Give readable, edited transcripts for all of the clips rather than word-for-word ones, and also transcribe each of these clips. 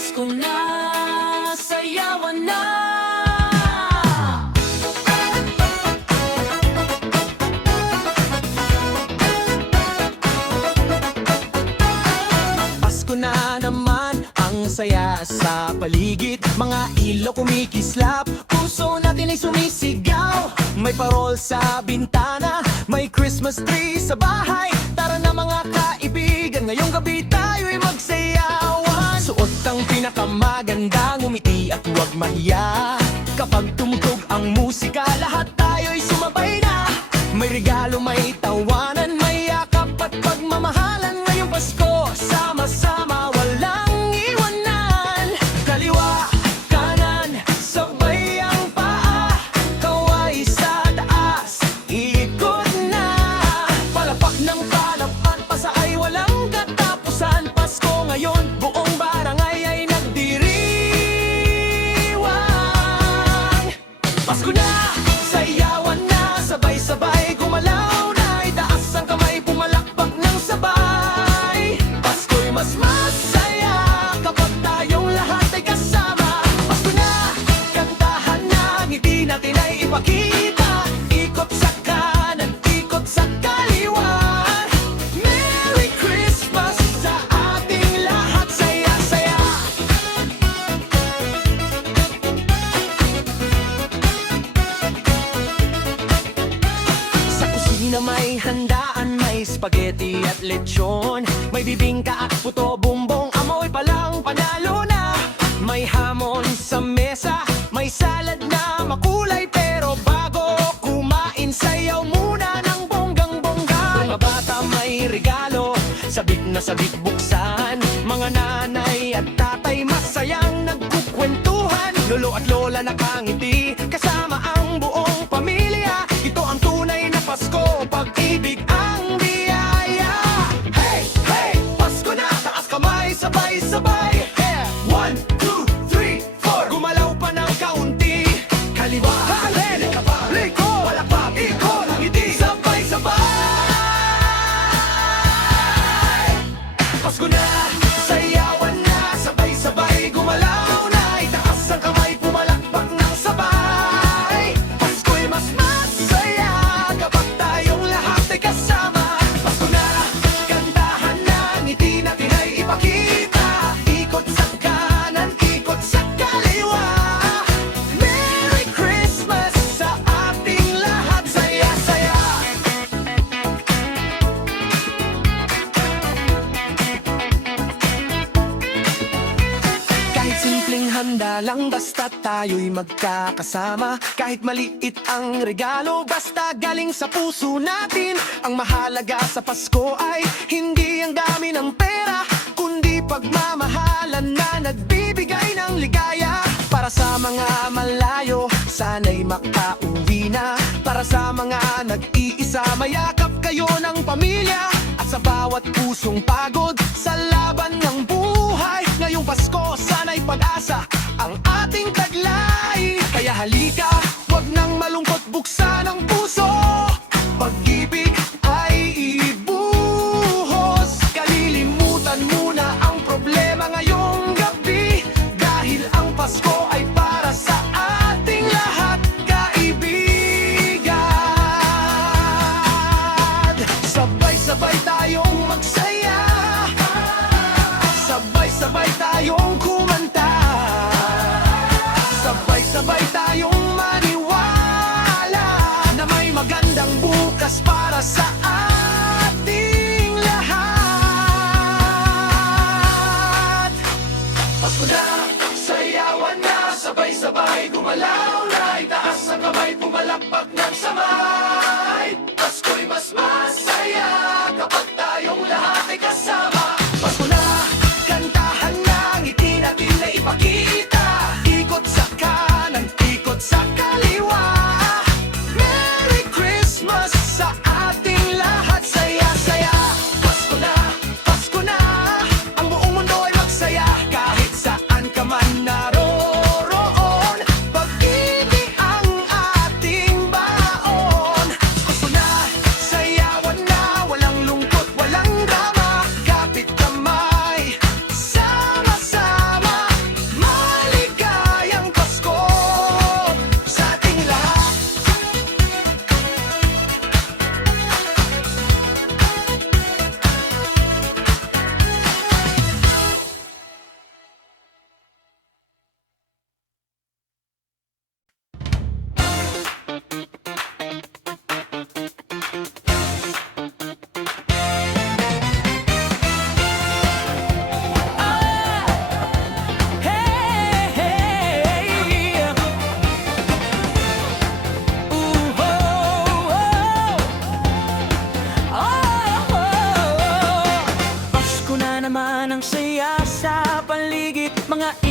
Pasko na, sayawan na. Pasko na naman, ang saya sa paligid. Mga ilaw kumikislap, puso natin ay sumisigaw. May parol sa bintana, may Christmas tree sa bahay. Tara na mga kaibigan, ngayong gabi tayo'y magsayawan. Suot ang pinakamaganda, ngumiti at huwag mahiya. Kapag tumutog ang musika, lahat tayo'y sumabay na. May regalo, may tawanan, may yakap at pagmamahalan. Ngayong Pasko, sama-sama, walang iwanan. Kaliwa, kanan, sabay ang paa. Kaway sa taas, ikot na. Palapak ng palakpan, pasaay walang katapusan. Pasko ngayon, buong barangay ay nagdiriwang. Pasko na, sayawan na, sabay-sabay gumalaw na. Itaas ang kamay, pumalakpak ng sabay. Pasko'y mas masaya kapag tayong lahat ay kasama. Pasko na, kantahan na, ngiti natin ay ipakita. Ikot sa kanan, ikot sa kaliwa. Merry Christmas sa ating lahat, saya-saya. Sa kusina may handaan, may spaghetti at lechon. May bibingka at puto bumbong, amoy palang panalo na. May hamon sa mesa, may salad na makulay. Pero bago kumain, sayaw muna ng bonggang-bongga. Mga bata may regalo, sabik na sabik buksan. Mga nanay at tatay masayang nagkukwentuhan. Lolo at lola nakangiti, kasama ang buong pamilya. Ito ang tunay na Pasko, pag-ibig ang biyaya. Hey, hey, Pasko na, taas kamay, sabay-sabay. Yeah. 1, 2, 3, 4, gumalaw pa ng kaunti. Kaliwa, kanan, liko, palakpak, ikot, ngiti, sabay-sabay. Pasko na, sayawan na, sabay-sabay gumalaw na. Itaas ang kamay, pumalakpak ng sabay. Pasko'y mas masaya kapag tayong lahat ay kasama. Pasko na, kantahan na, ngiti natin ay ipakita. Ikot sa kanan, ikot sa kaliwa. Merry Christmas sa ating lahat, saya-saya. Kahit simpleng handa lang, basta tayo'y magkakasama. Kahit maliit ang regalo, basta galing sa puso natin. Ang mahalaga sa Pasko ay hindi ang dami ng pera, kundi pagmamahalan na nagbibigay ng ligaya. Para sa mga malayo, sana'y makauwi na. Para sa mga nag-iisa, mayakap kayo ng pamilya. At sa bawat pusong pagod sa laban ng buhay, ngayong Pasko, sana'y pag-asa ang ating taglay. Kaya halika, wag nang malungkot, buksan ang puso. Pag-ibig ay ibuhos. Kalilimutan muna ang problema ngayong gabi, dahil ang Pasko ay para sa ating lahat, kaibigan. Sabay-sabay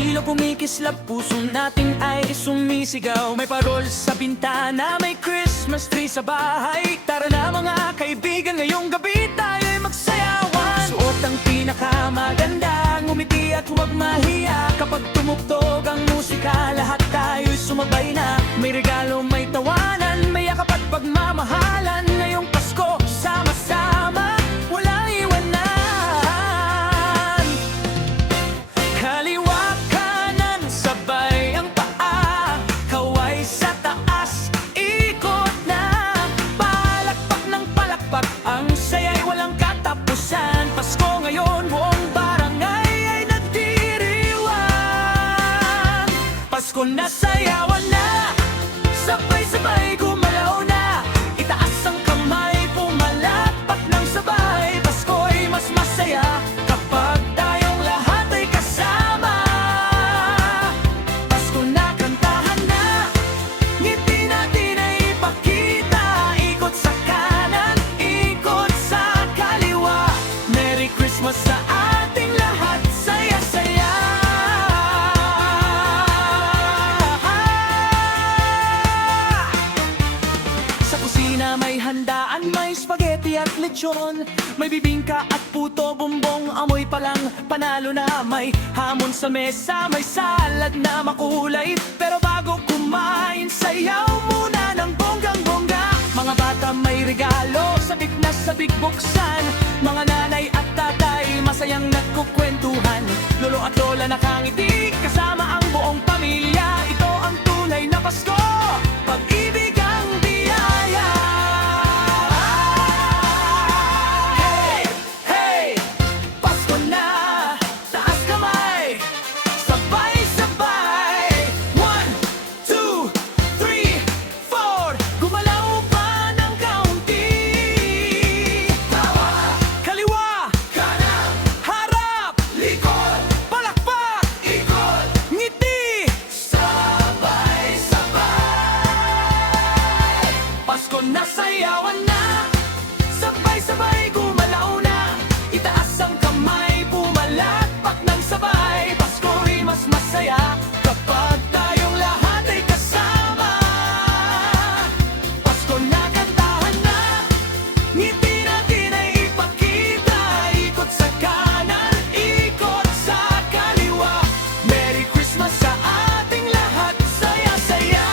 ilaw kumikislap, puso natin ay sumisigaw. May parol sa bintana, may Christmas tree sa bahay. Tara na mga kaibigan, ngayong gabi tayo'y magsayawan. Suot ang pinakamaganda, ngumiti at huwag mahiya. Kapag tumugtog ang musika, lahat tayo'y sumabay na. May regalo, may tawanan, may yakap at pagmamahalan. Ngayong Pasko, sama-sama, walang iwanan. Kaliwa kanan, sabay ang paa, kaway sa taas, ikot na. Palakpak ng palakpak, ang saya'y walang katapusan. Pasko ngayon, buong barangay ay nagdiriwang. Pasko na, sayawan na, sabay-sabay gumalaw na. Itaas ang kamay, pumalakpak ng sabay. Pasko'y mas masaya kapag tayong lahat ay kasama. Pasko na, kantahan na, ngiti natin ay ipakita. Ikot sa kanan, ikot sa kaliwa. Merry Christmas sa ating lahat, saya-saya. Sa kusina may handaan, may spaghetti at lechon. May bibingka at puto, bumbong, amoy pa lang panalo na. May hamon sa mesa, may salad na makulay. Pero bago kumain, sayaw muna ng bonggang-bongga. Mga bata may regalo, sabik na sabik buksan. Mga nanay at tatay, masayang nagkukwentuhan. Lolo at lola nakangiti, kasama ang buong pamilya. Ito ang tunay na Pasko, pag-ibig ang biyaya. Hey, hey, Pasko na, taas kamay, sabay-sabay. 1, 2, 3, 4, gumalaw pa ng kaunti. Tawa, kaliwa, kanan, harap, likod, palakpak, ikot, ngiti, sabay-sabay. Pasko na, sayawan na, sabay-sabay gumalaw na. Itaas ang kamay, pumalakpak ng sabay. Pasko'y mas masaya kapag tayong lahat ay kasama. Pasko na, kantahan na, ngiti natin ay ipakita. Ikot sa kanan, ikot sa kaliwa. Merry Christmas sa ating lahat, saya-saya.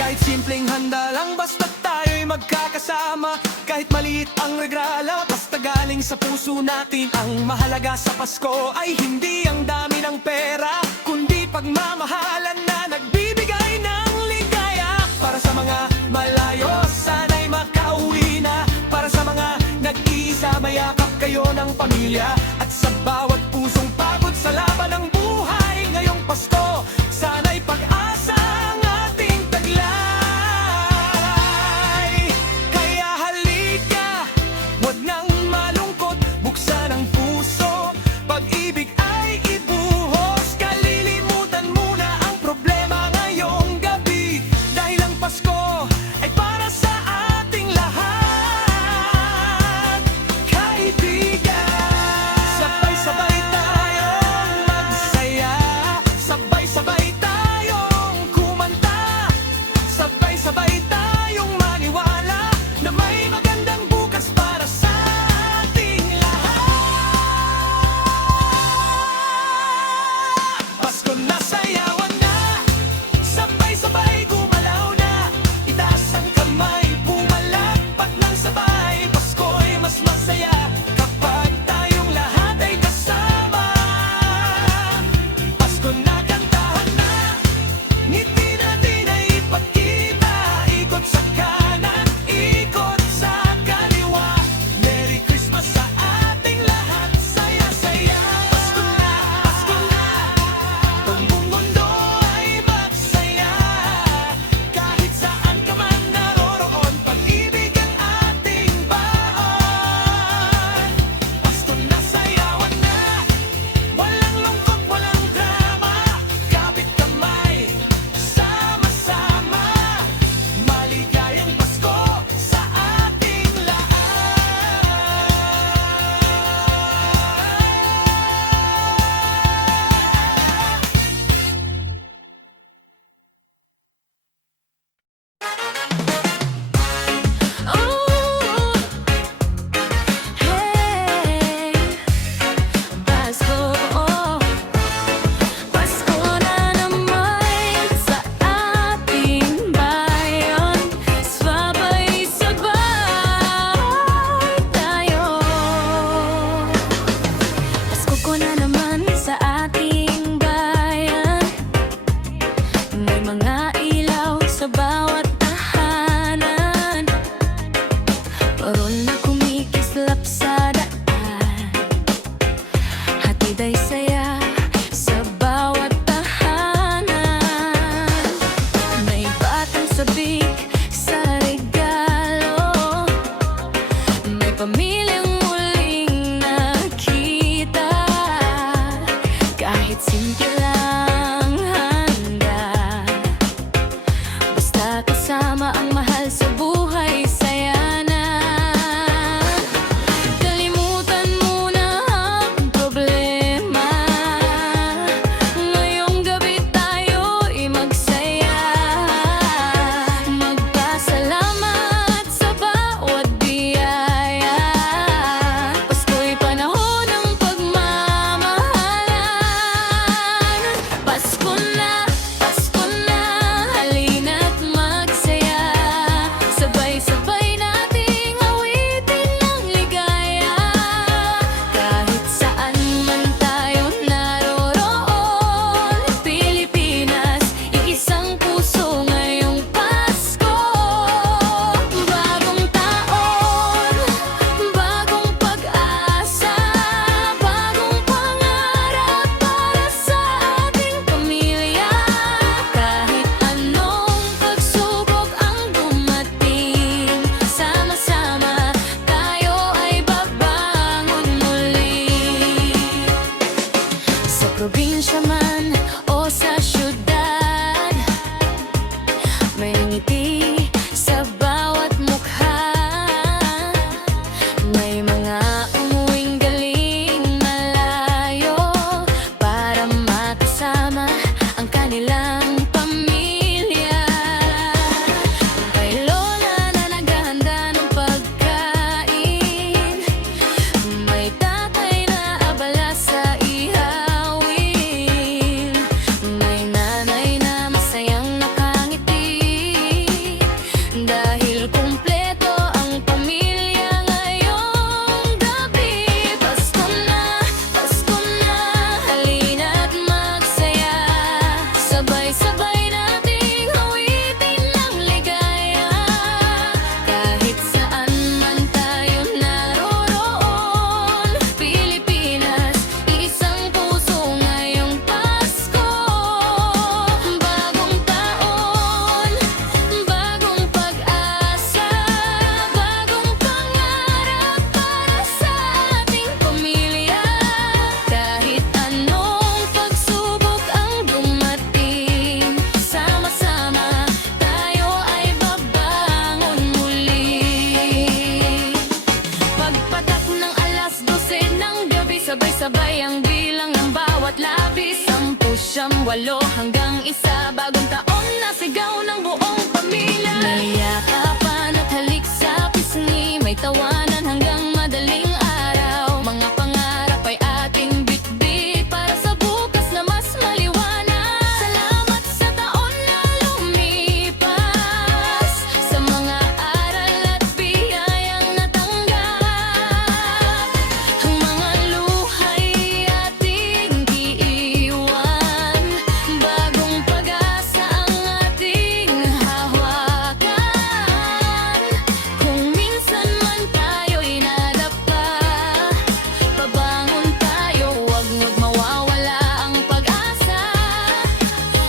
Kahit simpleng handa lang, basta tayo'y magkakasama. Kahit maliit ang regalo, basta galing sa puso natin. Ang mahalaga sa Pasko ay hindi ang dami ng pera, kundi pagmamahalan na nagbibigay ng ligaya. Para sa mga malayo, sana'y makauwi na. Para sa mga nag-iisa, mayakap kayo ng pamilya. At sa bawat pusong pagod sa laban ng buhay, ngayong Pasko, sana'y pag-asa ang ating taglay. Kaya halika, huwag nang malungkot, buksan ang puso, pag-ibig ay ibuhos. Kalilimutan muna ang problema ngayong gabi, dahil ang Pasko ay para sa ating lahat. Kaibigan, sabay-sabay tayong magsaya, sabay-sabay tayong kumanta, sabay-sabay tayong maniwala na may magandang bukas para sa ating lahat. Pasko na, sayawan na, sabay-sabay gumalaw na. Itaas ang kamay, pumalakpak ng sabay. Pasko'y mas masaya kapag tayong lahat ay kasama. Pasko na, kantahan na, ngiti natin ay ipakita. Ikot tawanan hanggang madaling araw. Mga pangarap ay ating bitbit para sa bukas na mas maliwanag. Salamat sa taon na lumipas, sa mga aral at biyayang natanggap. Ang mga luhay ating iiwan, bagong pag-asa ang ating hawakan. Kung minsan man tayo'y nadapa, pabangon tayo, huwag mawawala ang pag-asa.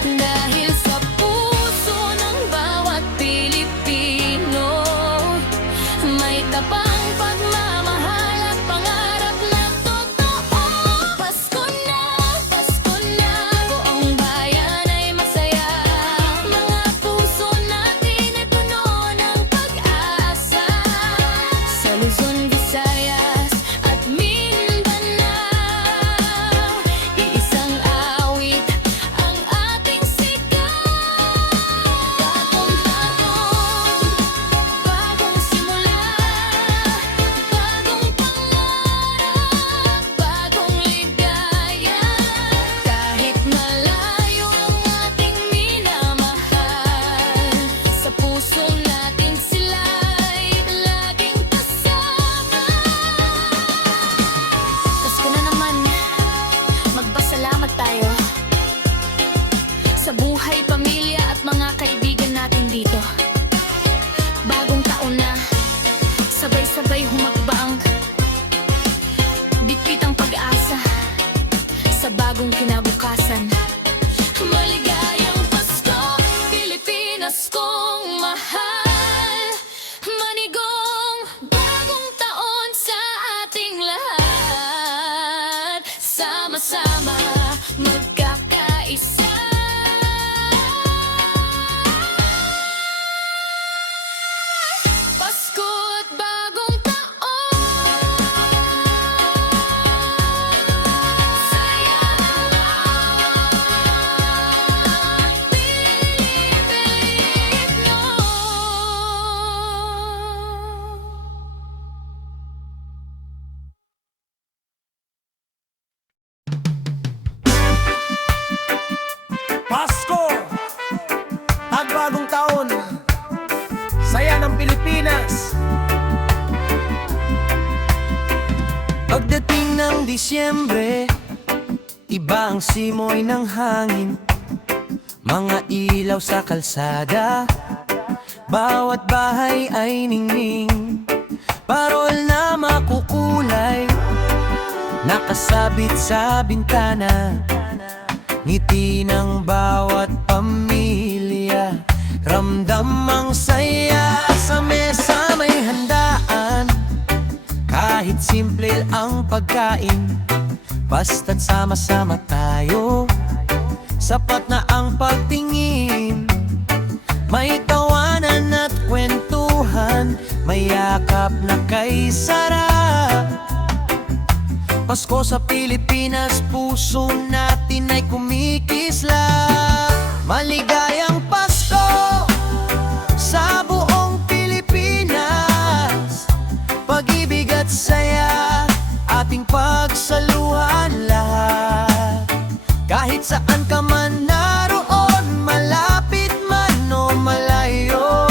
Dahil sa puso ng bawat Pilipino, may tapang pagmamahal at pangarap na totoo. Pasko na, buong bayan ay masaya. Mga puso natin ay puno ng pag-asa. Sa Luzon, Visayas at Mindanao, iisang awit ang ating sigaw. Bagong taon, bagong simula, bagong pangarap, bagong ligaya. Kahit malayo ang ating minamahal, sa puso natin sila'y laging kasama. Pasko na naman, magpasalamat tayo sa buhay, pamilya at mga kaibigan natin dito. Bagong taon na, sabay-sabay humakbang, bitbit ang pag-asa sa bagong kinabukasan. Maligayang Pasko, Pilipinas kong mahal. Manigong bagong taon sa ating lahat. Sama-sama magkakaisa. Pasko't bagong taon, saya ng bawat Pilipino. Pasko at bagong taon, saya ng Pilipinas. Pagdating ng Disyembre, iba ang simoy ng hangin, mga ilaw sa kalsada, bawat bahay ay ningning. Parol na makukulay, nakasabit sa bintana, ngiti ng bawat pamilya, ramdam ang saya. Sa mesa may handaan, kahit simple ang pagkain, basta't sama-sama tayo, sapat na ang pagtingin. May tawanan at kwentuhan, may yakap na kay sarap. Pasko sa Pilipinas, puso natin ay kumikislap. Maligayang Pasko sa buong Pilipinas, pag-ibig at saya ating pagsaluhan lahat. Kahit saan ka man naroon, malapit man o malayo,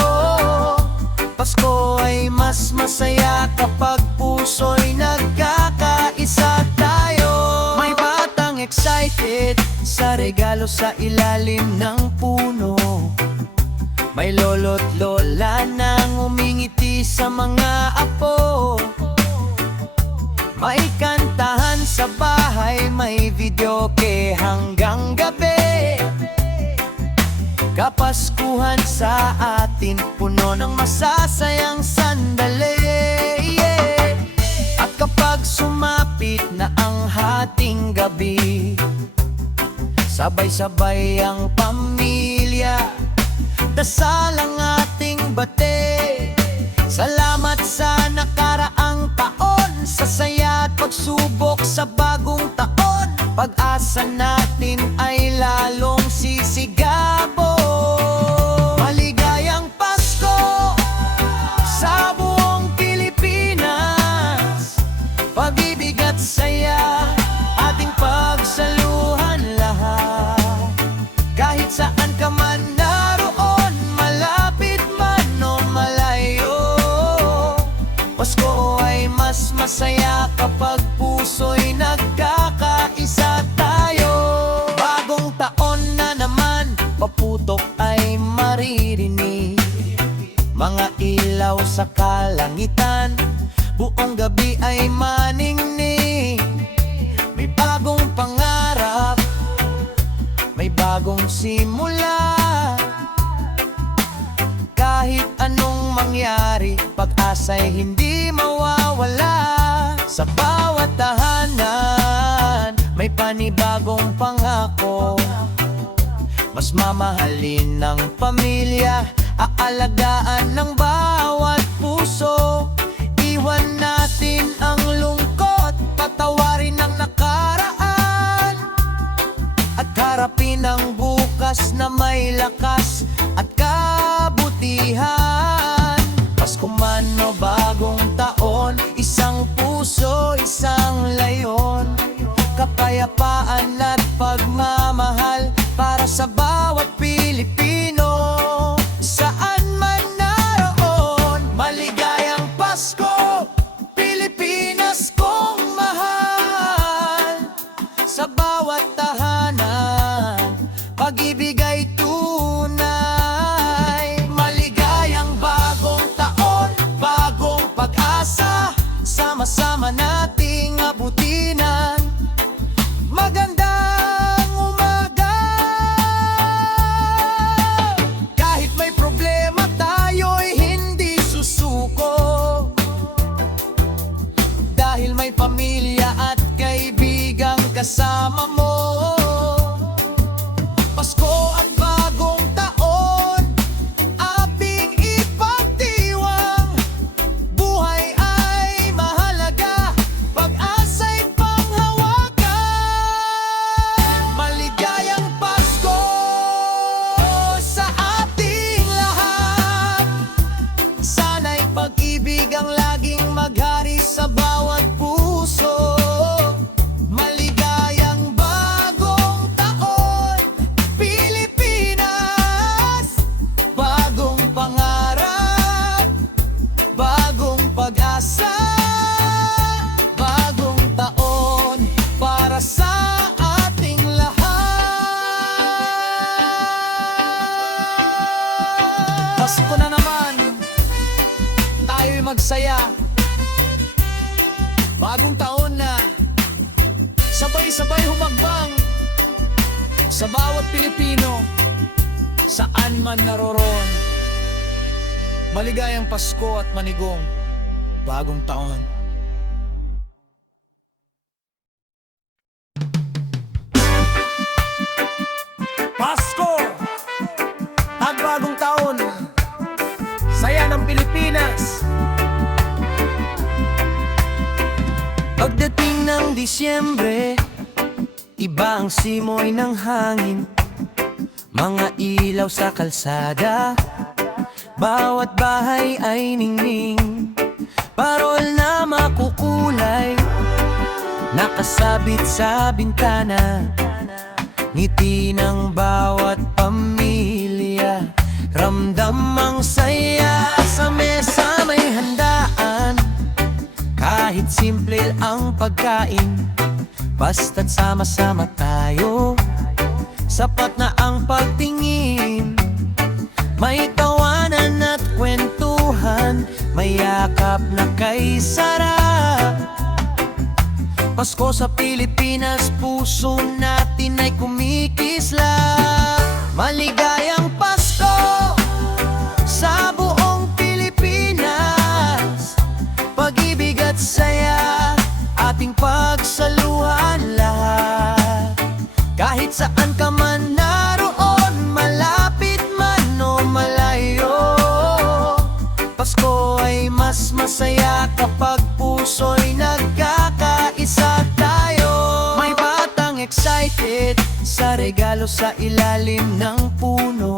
Pasko ay mas masaya kapag puso'y nagkakaisa tayo. May batang excited sa regalo sa ilalim ng puno, may lolo't lola nang umingiti sa mga apo. May kantahan sa bahay, may videoke hanggang gabi. Kapaskuhan sa atin, puno ng masasayang sandali, yeah. At kapag sumapit na ang hating gabi, sabay-sabay ang pamilya, dasal ang ating bate. Salamat sa nakaraang taon, sa saya at pagsubok sa bagong taon. Pag-asa natin ay lalong sisigabo. Maligayang Pasko sa buong Pilipinas. kapag puso'y nagkakaisa tayo. Bagong taon na naman, paputok ay maririnig. Mga ilaw sa kalangitan, buong gabi ay maningning. May bagong pangarap, may bagong simula. Kahit anong mangyari, pag-asa'y hindi mawawala. Sa bawat tahanan, may panibagong pangako. Mas mamahalin ng pamilya, aalagaan ng bawat puso. Iwan natin ang lungkot, patawarin ang nakaraan, at harapin ang bukas na may lakas at kabutihan. Pasko man o bagong taon, isang puso, isang layon. Kapayapaan at pagmamahal para sa bawat Pilipino. Saan man naroon, maligayang Pasko, Pilipinas kong mahal. Sa bawat tahanan, pag-ibig ay tunay. Maligayang bagong taon, bagong pag-asa, sama-sama nating abutinan. Magandang umaga. Kahit may problema, tayo'y hindi susuko. Dahil may pamilya at kaibigang kasama mo. Pasko at bagong taon, ating ipagdiwang. Buhay ay mahalaga, pag-asa'y panghawakan. Maligayang Pasko sa ating lahat. Sana'y pag-ibig ang laging maghari sa bawat puso. Maligayang bagong taon, Pilipinas. Bagong pangarap, bagong pag-asa. Bagong taon para sa ating lahat. Pasko na naman, tayo'y magsaya. Bagong taon na, sabay-sabay humagbang. Sa bawat Pilipino, saan man naroroon. Maligayang Pasko at manigong bagong taon. Pasko at bagong taon, saya ng Pilipinas. Pagdating ng Disyembre, iba ang simoy ng hangin. Mga ilaw sa kalsada, bawat bahay ay ningning. Parol na makukulay, nakasabit sa bintana. Ngiti ng bawat pamilya, ramdam ang saya. Sa mesa may handaan, kahit simple ang pagkain, basta't sama-sama tayo, sapat na ang pagtingin. May tawanan at kwentuhan, may yakap na kay sarap. Pasko sa Pilipinas, puso natin ay kumikislap. Maligayang Pasko sa buong Pilipinas. Pag-ibig at saya, ating pagsaluhan lahat. Kahit saan ka man naroon, malapit man o malayo, Pasko ay mas masaya kapag puso'y nagkakaisa tayo. May batang excited sa regalo sa ilalim ng puno.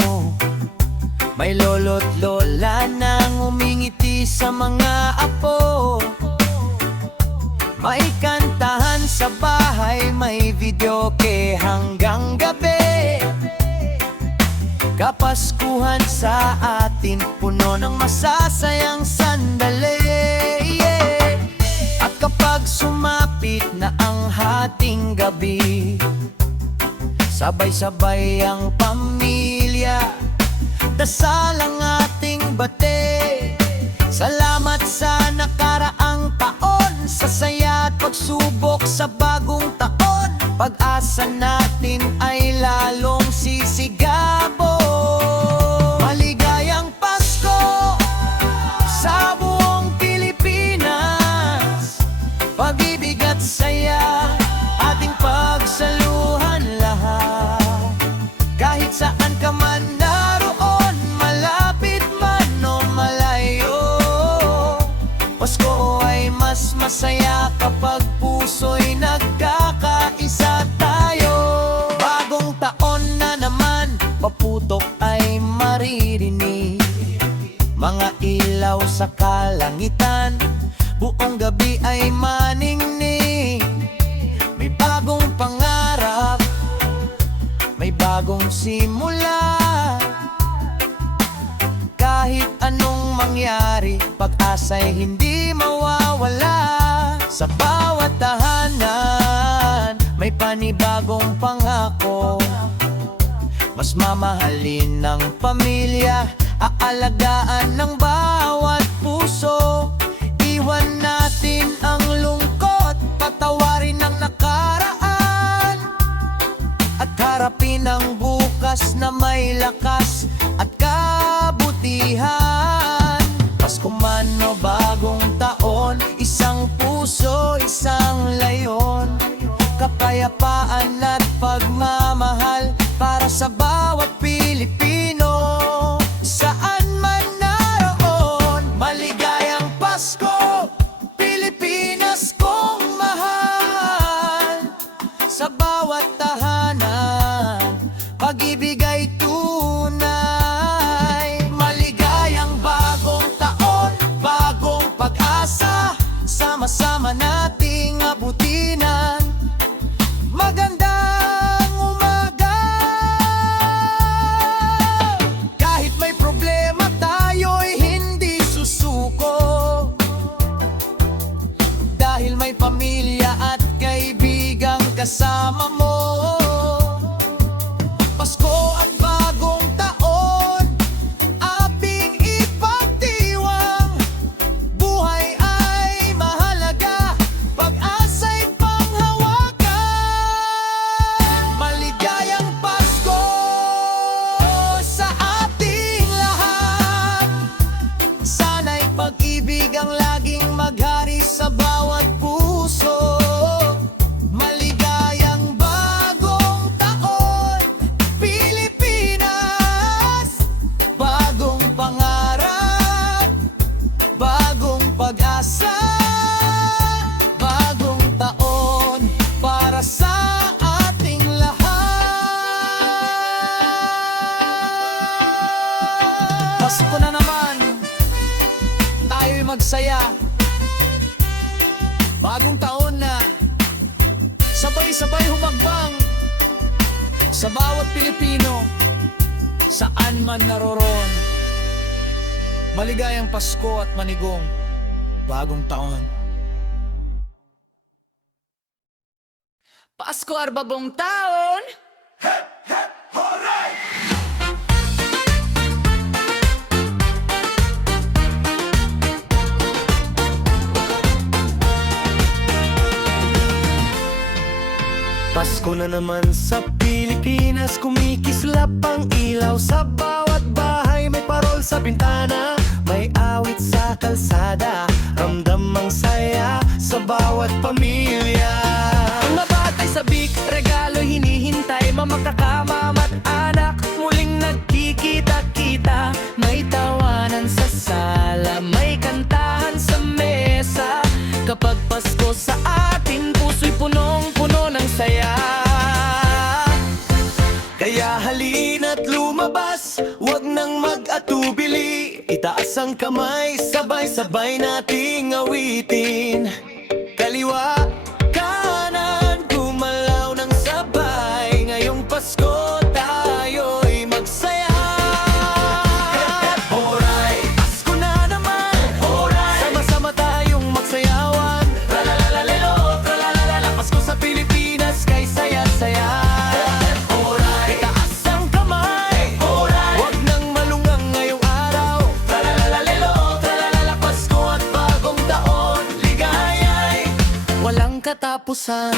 May lolo't lola nang umingiti sa mga apo. May kantahan sa bahay, may videoke hanggang gabi. Kapaskuhan sa atin, puno ng masasayang sandali, yeah. At kapag gabi, sabay-sabay ang pamilya, dasal ang ating bate. Salamat sa nakaraang taon, sa saya at pagsubok sa bagong taon. Pag-asa natin ay lalong sisigabong. Maligayang Pasko sa buong Pilipinas, pag-ibig at saya ating pagsaluhan lahat. Kahit saan ka man naroon, malapit man o malayo, Pasko ay mas masaya kapag puso'y nagkakaisa tayo. Bagong taon na naman, paputok ay maririnig, mga ilaw sa kalangitan, buong gabi ay maningning. May bagong pangarap, may bagong simula. Kahit anong mangyari, pag-asa'y hindi mawawala. Sa bawat tahanan, may panibagong pangako. Mas mamahalin ng pamilya, aalagaan ng bawat puso. Iwan natin ang lungkot, patawarin ang nakaraan, at harapin ang bukas na may lakas at kabutihan. Pasko man o bagong taon, isang puso, isang layon, kapayapaan at pagmamahal para sa bawat Pilipino. Saan man naroon, maligayang Pasko, Pilipinas kong mahal. Sa bawat tahanan, pag-ibig ay tunay. Maligayang bagong taon, bagong pag-asa, sama-sama nating abutinan. Magandang umaga. Kahit may problema, tayo'y hindi susuko, dahil may pamilya at kaibigang kasama mo. Pasko at bagong taon, ating ipagdiwang. Buhay ay mahalaga, pag-asa'y panghawakan. Maligayang Pasko sa ating lahat. Sana'y pag-ibig ang laging maghari sa bawat puso. Maligayang bagong taon, Pilipinas. Bagong pangarap, bagong pag-asa, bagong taon para sa ating lahat. Pasko na naman, tayo'y magsaya. Bagong taon na, sabay-sabay humagbang sa bawat Pilipino, saan man naroroon. Maligayang Pasko at manigong bagong taon. Pasko ar bagong taon. Pasko na naman sa Pilipinas, kumikislap ang ilaw sa bawat bahay. May parol sa bintana, may awit sa kalsada, ramdam ang saya sa bawat pamilya. Mga batay sabik, regalo hinihintay, mamakakamamat anak, muling nagkikita-kita. May tawanan sa sala, may kantahan sa mesa. Kapag Pasko sa atin, puso'y punong-puno ng saya. Kaya halina't lumabas, wag nang mag-atubili. Itaas ang kamay, sabay-sabay nating awitin. Kaliwa, kanan, gumalaw ng sabay. Ngayong Pasko tayo'y magsaya. Horay! Pasko na naman! Horay! Sama-sama tayong magsayawan. Tralalalelo, tralalala, Pasko sa Pilipinas. katapusan.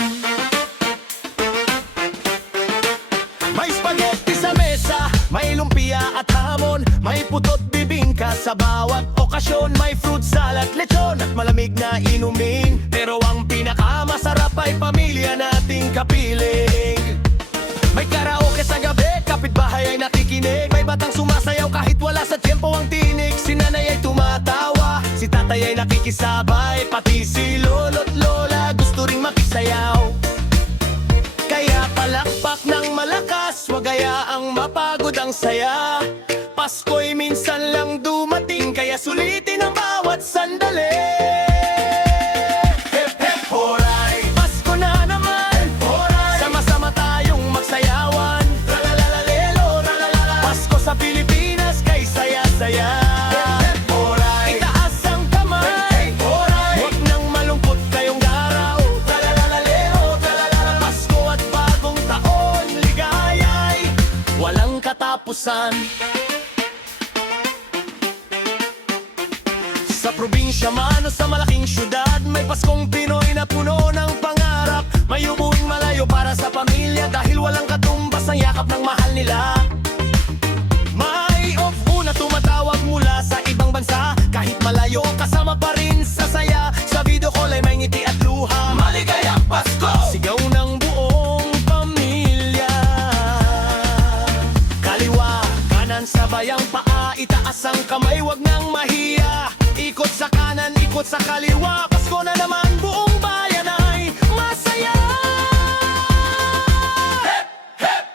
May spaghetti sa mesa, may lumpia at hamon, may putot bibingka sa bawat okasyon, may fruit salad, lechon at malamig na inumin. Pero ang pinakamasarap ay pamilya nating kapiling. May karaoke sa gabi, kapitbahay ay nakikinig, may batang sumasayaw kahit wala sa tiyempo ang tinig. Si nanay ay tumatawa, si tatay ay nakikisabay, pati si lolo't lola gusto ring makisayaw. Kaya palakpak ng malakas, wag hayaang mapagod ang saya. Pasko'y minsan lang dumating, kaya sulitin ang bawat sandali. Hep hep horay, Pasko na naman, horay. Sama-sama tayong magsayawan. Tralalalelo, tralalala. Pasko sa Pilipinas, kay saya-saya. Hep hep horay, itaas ang kamay. Hep horay, huwag nang malungkot kayong garaw. Tralalalelo, tralalala. Pasko at bagong taon, ligaya'y walang katapusan. Sa probinsya man o sa malaking syudad, may Paskong Pinoy na puno ng pangarap. May umuwing malayo para sa pamilya, dahil walang katumbas ang yakap ng mahal nila. May off-una tumatawag mula sa ibang bansa, kahit malayo kasama pa rin sa saya. Sa video call ay may ngiti at luha, maligayang Pasko! Sigaw ng buong pamilya. Kaliwa, kanan, sabay ang paa, itaas ang kamay, wag nang mahiya. Ikot sa kanan, ikot sa kaliwa, Pasko na naman, buong bayan ay masaya. Hep, hep,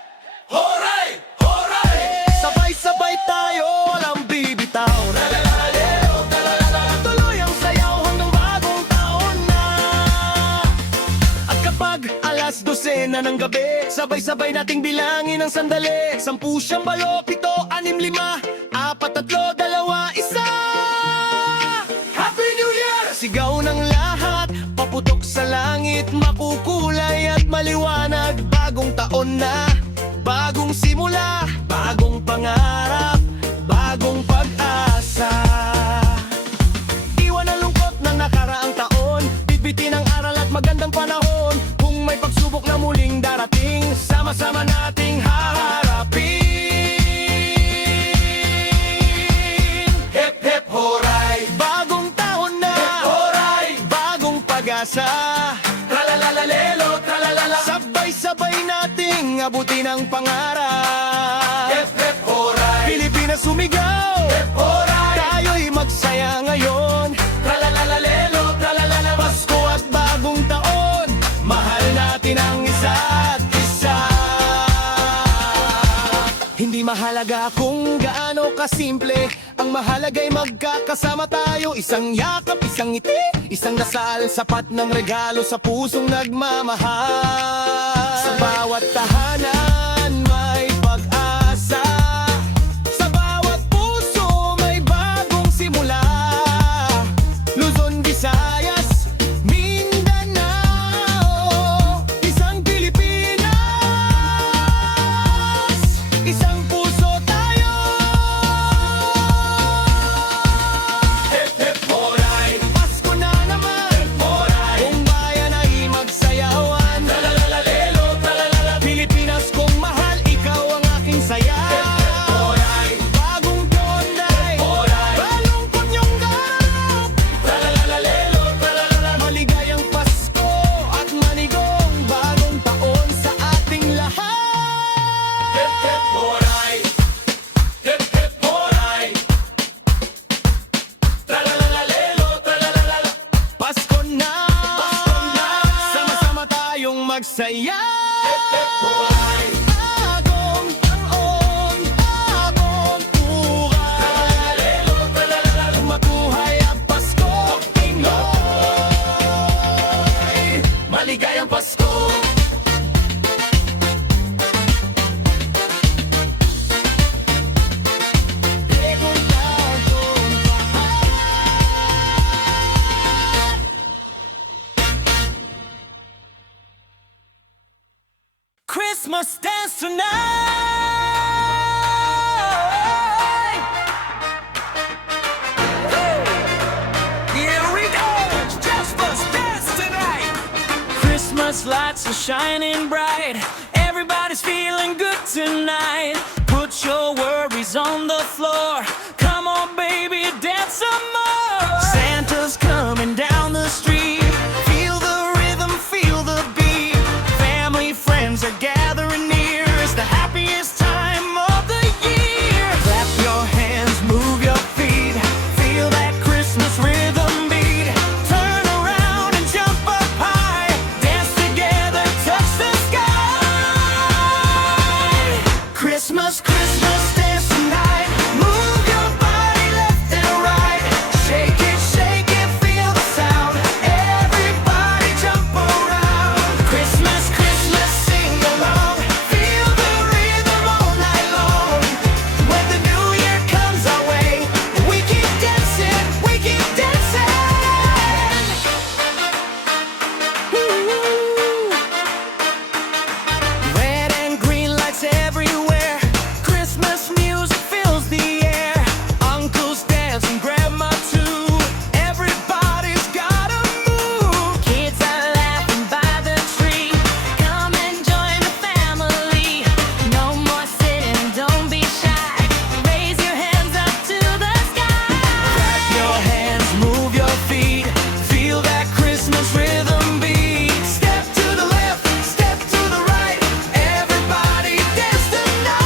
horay, horay. Sabay-sabay tayo, walang bibitaw. Tralalalero, tralalala. Tuloy ang sayaw hanggang bagong taon na. At kapag alas 12 na ng gabi, sabay-sabay nating bilangin ang sandali. 10, 9, 7, 6, 5, 4, 3, 2, 1. Sigaw ng lahat, paputok sa langit, makukulay at maliwanag. Bagong taon na, bagong simula, bagong pangarap, bagong pag-asa. Iwan ang lungkot ng nakaraang taon, bitbitin ang aral at magandang panahon. Kung may pagsubok na muling darating, sama-sama nating haharapin. Hep hep horay, bagong taon na, pag-asa. Tralalalelo, tralalala. Sabay-sabay nating abutin ang pangarap. Hep hep horay, Pilipinas sumigaw. Hep horay, tayo'y magsaya ngayon. Tralalalelo, tralalala. Pasko at bagong taon, mahal natin ang isa't isa. Hindi mahalaga kung gaano kasimple, ang mahalaga'y magkakasama tayo. Isang yakap, isang ngiti, isang dasal, sapat ng regalo sa pusong nagmamahal. Sa bawat tahanan may pag-asa, sa bawat puso may bagong simula. Luzon, Visayas, Mindanao, isang Pilipinas, isang puso tayo. Hep hep horay, Pasko na naman, horay. Buong bayan ay magsayawan. Tralalalelo, tralalala. Pilipinas kong mahal, ikaw ang aking saya. Hep hep horay, bagong taon ay horay. Balungkot niyong ganap. Tralalalelo, tralalala. Maligayang Pasko at manigong bagong taon sa ating lahat. Hep hep horay, hep hep horay. Tralalalelo, tralalala. Pasko na, sama-sama tayong magsaya. Hep hep horay, bagong taon, bagong buhay. Tralalalelo, tralalala. Mabuhay ang Pasko, Pinoy. Maligayang Pasko. Bagong taon, Christmas dance tonight. Here we go. Just for dance tonight. Christmas lights are shining bright. Everybody's feeling good tonight. Put your worries on the floor. Come on, baby, dance some more. Santa's coming down the street. Feel the rhythm, feel the beat. Family, friends are gathering near. It's the happiest time of the year. Clap your hands, move your feet. Feel that Christmas rhythm beat. Turn around and jump up high. Dance together, touch the sky. Christmas, Christmas, dance tonight. Move your body left and right. Shake it, feel the sound. Everybody jump around. Christmas, Christmas, sing along. Feel the rhythm all night long. When the new year comes our way, we keep dancing, we keep dancing. Red and green lights everywhere. Christmas music fills the air. Uncles dance and grandma too. Everybody's gotta move. Kids are laughing by the tree. Come and join the family. No more sitting, don't be shy. Raise your hands up to the sky. Clap your hands, move your feet. Feel that Christmas rhythm beat. Step to the left, step to the right. Everybody dance tonight.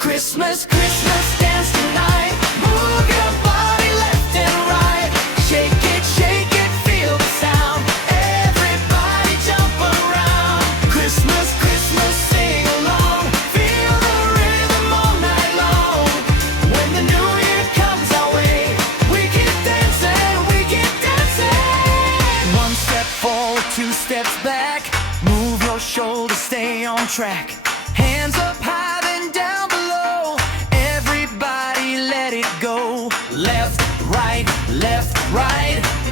Christmas, Christmas, dance tonight. Move your body left and right. Shake it, feel the sound. Everybody jump around. Christmas, Christmas, sing along. Feel the rhythm all night long. When the new year comes our way, we keep dancing, we keep dancing. One step forward, two steps back. Move your shoulders, stay on track. Hands up high, then down below. Everybody let it go. Left, right,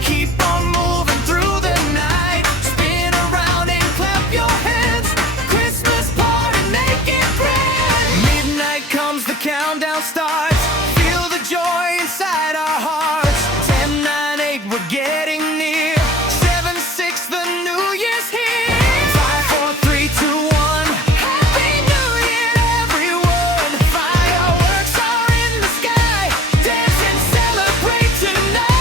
keep on moving through the night. Spin around and clap your hands. Christmas party, make it grand. Midnight comes, the countdown starts. Feel the joy inside our hearts. 10, 9, 8, we're getting near. 7, 6, the new year's here. 5, 4, 3, 2, 1. Happy New Year, everyone. Fireworks are in the sky. Dance and celebrate tonight.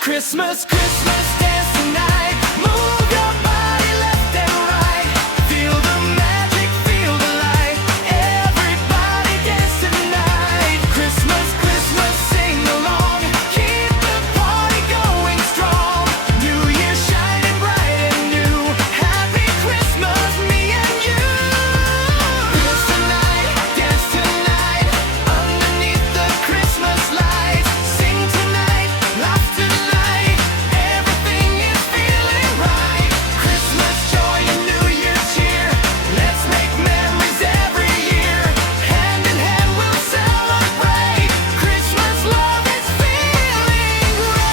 Christmas, Christmas, dance tonight. Move your body left and right. Feel the magic, feel the light. Everybody dance tonight. Christmas, Christmas, sing along. Keep the party going strong. New Year shining bright and new. Happy Christmas, me and you. Dance tonight, underneath the Christmas lights. Sing tonight, laugh tonight. Everything is feeling right. Christmas joy and New Year's cheer. Let's make memories every year. Hand in hand we'll celebrate. Christmas love is feeling great.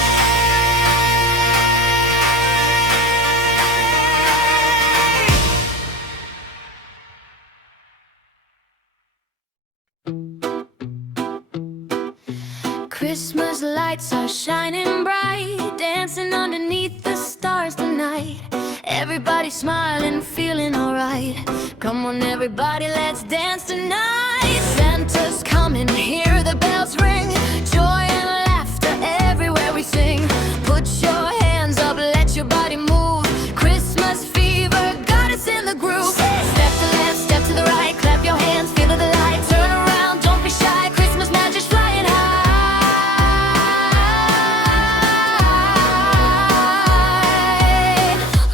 Christmas lights are shining bright, dancing underneath the stars tonight. Everybody smiling, feeling alright. Come on, everybody, let's dance tonight. Santa's coming, hear the bells ring. Joy and laughter everywhere we sing. Put your hands up, let your body move. Christmas fever got us in the groove. Step to the left, step to the right, clap your hands, feel the light. Turn around, don't be shy. Christmas magic's flying high.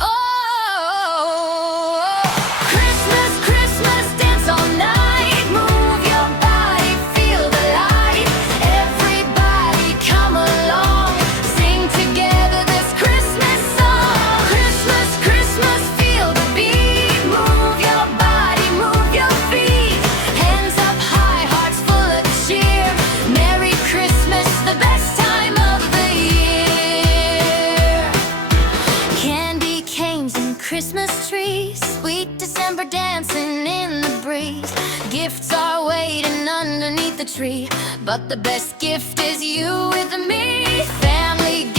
Oh, Christmas, Christmas, dance all night. Move your body, feel the light. Everybody come along, sing together this Christmas song. Christmas, Christmas, feel the beat. Move your body, move your feet. Hands up high, hearts full of cheer. Merry Christmas, the best time of the year. Candy canes and Christmas trees, sweet December dancing in the breeze. Gifts are waiting underneath the tree, but the best gift is you with me. Family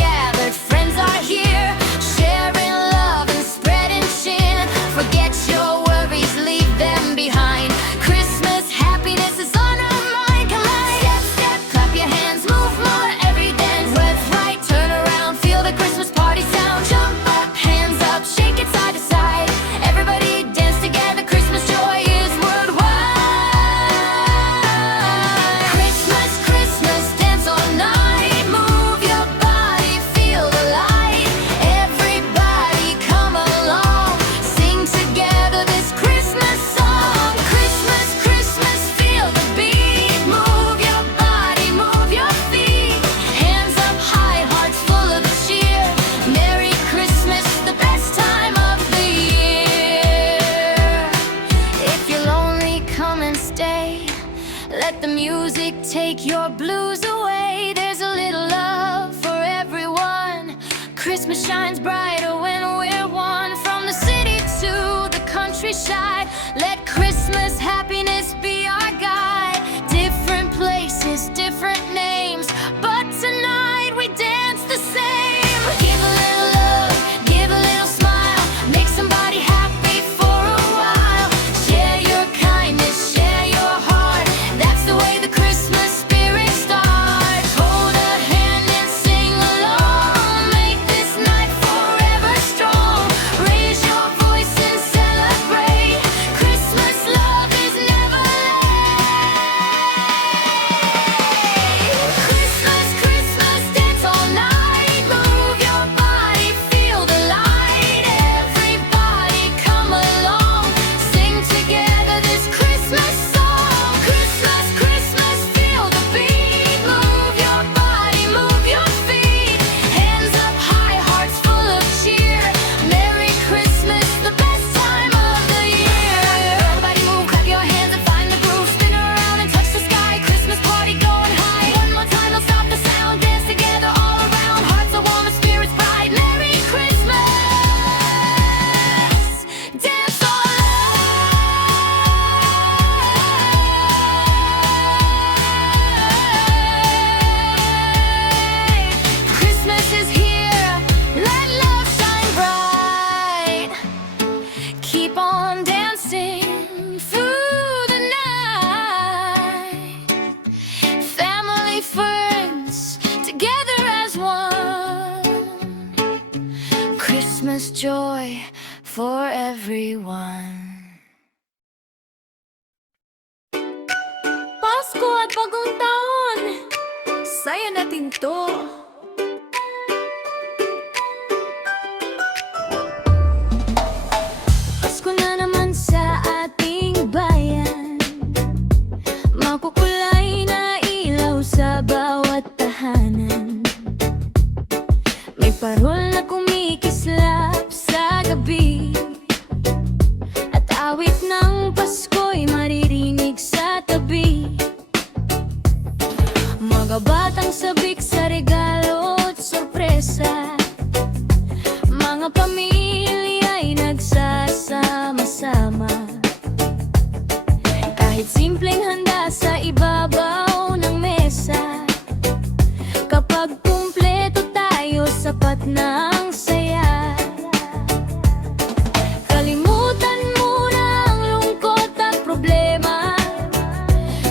this day. Let the music take your blues away. There's a little love for everyone. Christmas shines brighter when we're one. From the city to the countryside, let Christmas happiness be our guide. Different places, different names, but tonight we dance the same. Give a little love, give a little smile, make somebody happy for a while. Share your kindness, share your heart. That's the way the Christmas spirit starts. Hold a hand and sing along. Make this night forever strong. Raise your voice and celebrate. Christmas love is never late. Christmas, Christmas, dance all night. Move your body, feel the light. Everybody come along. Sing together this Christmas song. Christmas, Christmas, feel the beat. Move your body, move your feet. Hands up high, hearts full of cheer. Merry Christmas, the best time of the year. Everybody move, clap your hands and find the groove. Spin around and touch the sky. Christmas party going high. One more time, don't stop the sound. Dance together all around. Hearts are warm and spirits bright. Merry Christmas. Dance all night. Christmas is here. Let love shine bright. Keep on dancing through the night. Family, friends, together as one. Christmas joy for everyone. Pasko at bagong taon, saya natin to. Pasko na naman sa ating bayan. Makukulay na ilaw sa bawat tahanan. May parol na kumikislap sa gabi. At awit ng Pasko'y maririnig sa tabi. Mga batang sabik sa regalo at sorpresa. Mga pamilya'y nagsasama-sama. Kahit simpleng handa sa ibabaw ng mesa. Kapag kumpleto tayo, sapat na ang saya. Kalimutan muna ang lungkot at problema.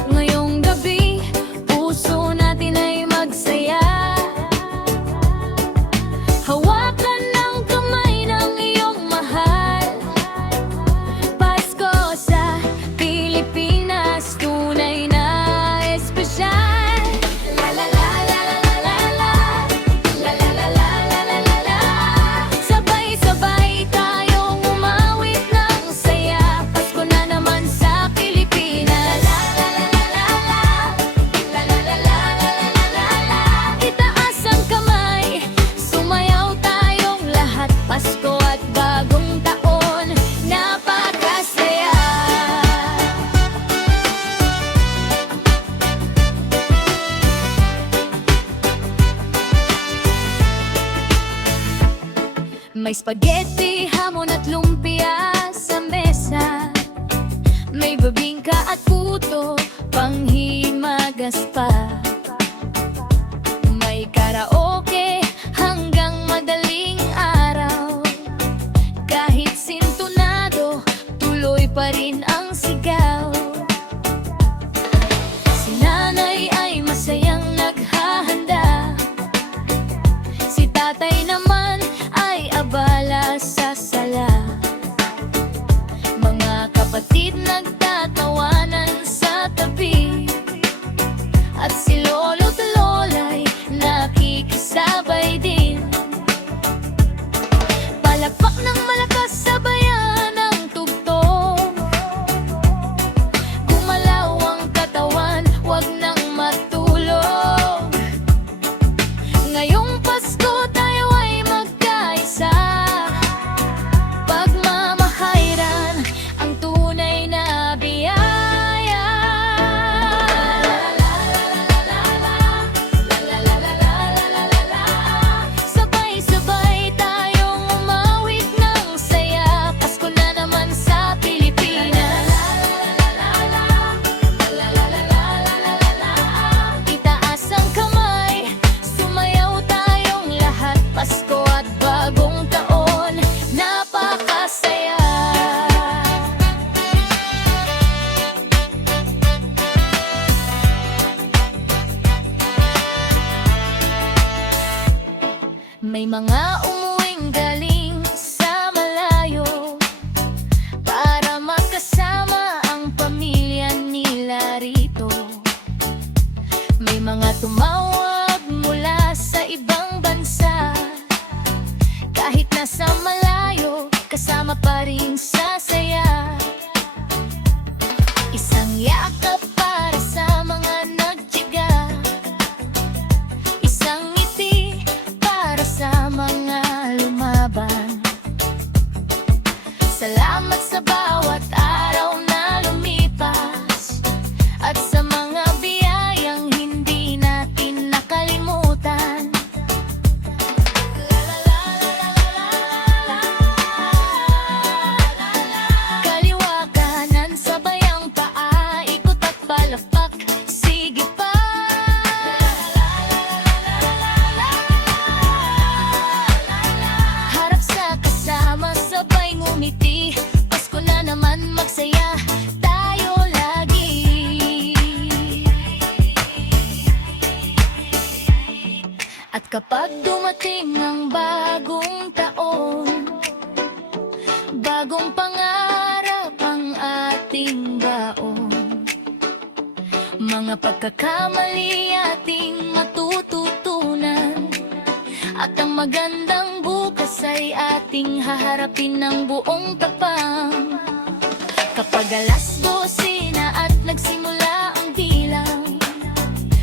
Ngayong gabi, puso natin ay magsaya. Hawakan ng kamay ng iyong mahal. Pasko sa Pilipinas, tunay na espesyal. La la la la la la la la la la la la la la la. Sabay-sabay tayong umawit ng saya. Pasko na naman sa Pilipinas. La la la la la la la la la la la la la. Itaas ang kamay, sumayaw tayong lahat. Pasko at bagong taon, napakasaya. May spaghetti, hamon at lumpia sa mesa. May bibingka at puto, panghimagas pa. May karaoke hanggang madaling araw. Kahit sintonado, tuloy pa rin ang sigaw. Si nanay ay masayang naghahanda. Si tatay naman ay abala sa sala. Mga kapatid nagtatawanan sa tabi. At si lolo't lola'y nakikisabay din. Palakpak ng malakas, sabayan ng tugtog. mga umuwing galing sa malayo para makasama ang pamilya nila rito. May mga tumawag mula sa ibang bansa, kahit nasa malayo, kasama pa rin sa saya. Isang yakap para sa mga nagtiyaga, isang ngiti para sa mga lumaban. Salamat sa bawat araw na lumipas at sa mga biyayang hindi natin nakalimutan. Kaliwa kanan sabay ang paa, ikot at palakpak, sige pa. Harap sa kasama, sabay ngumiti, Pasko na naman, magsaya tayo lagi. At kapag dumating ang bagong taon, bagong pangarap ang ating baon. Mga pagkakamali ating matututunan, at ang magandang bukas ay ating haharapin ng buong tapang. Kapag alas 12 na at nagsimula ang bilang,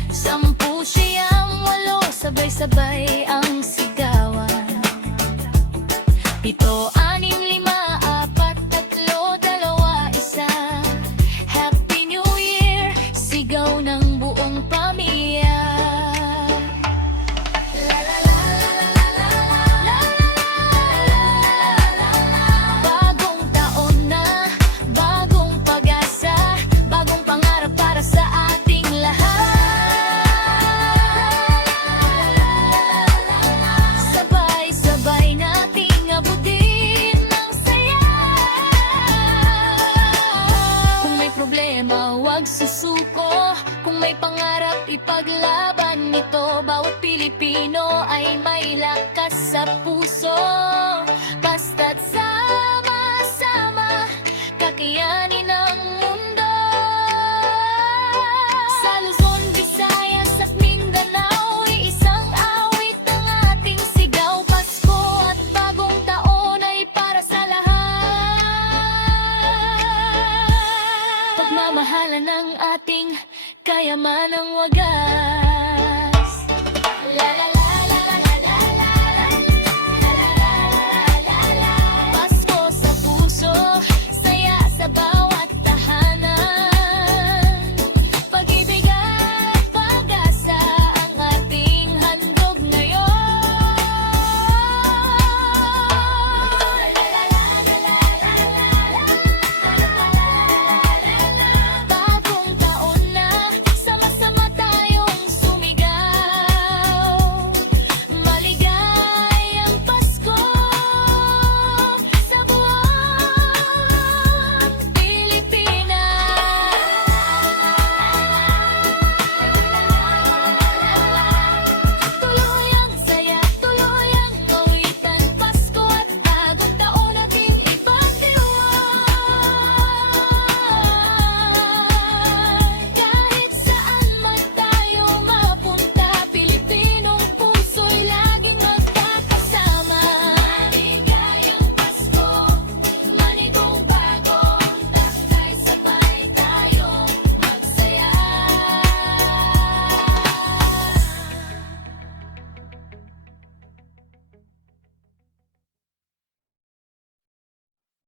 10, 9, 8, sabay-sabay ang sigawan. 7, 6, 5, 4, 3, 2, 1. Happy New Year, sigaw ng buong pamilya. Bagong taon na, bagong pag-asa, bagong pangarap para sa ating lahat. Sabay-sabay nating abutin ang saya. Kung may problema, huwag susuko. Kung may pangarap, ipaglaban nito. Bawat Pilipino ay may lakas sa puso. Basta't sama-sama, kakayanin ang mundo. Sa Luzon, Visayas at Mindanao, isang awit ng ating sigaw. Pasko at bagong taon ay para sa lahat. Pagmamahalan ng ating kayamanang wagas. La la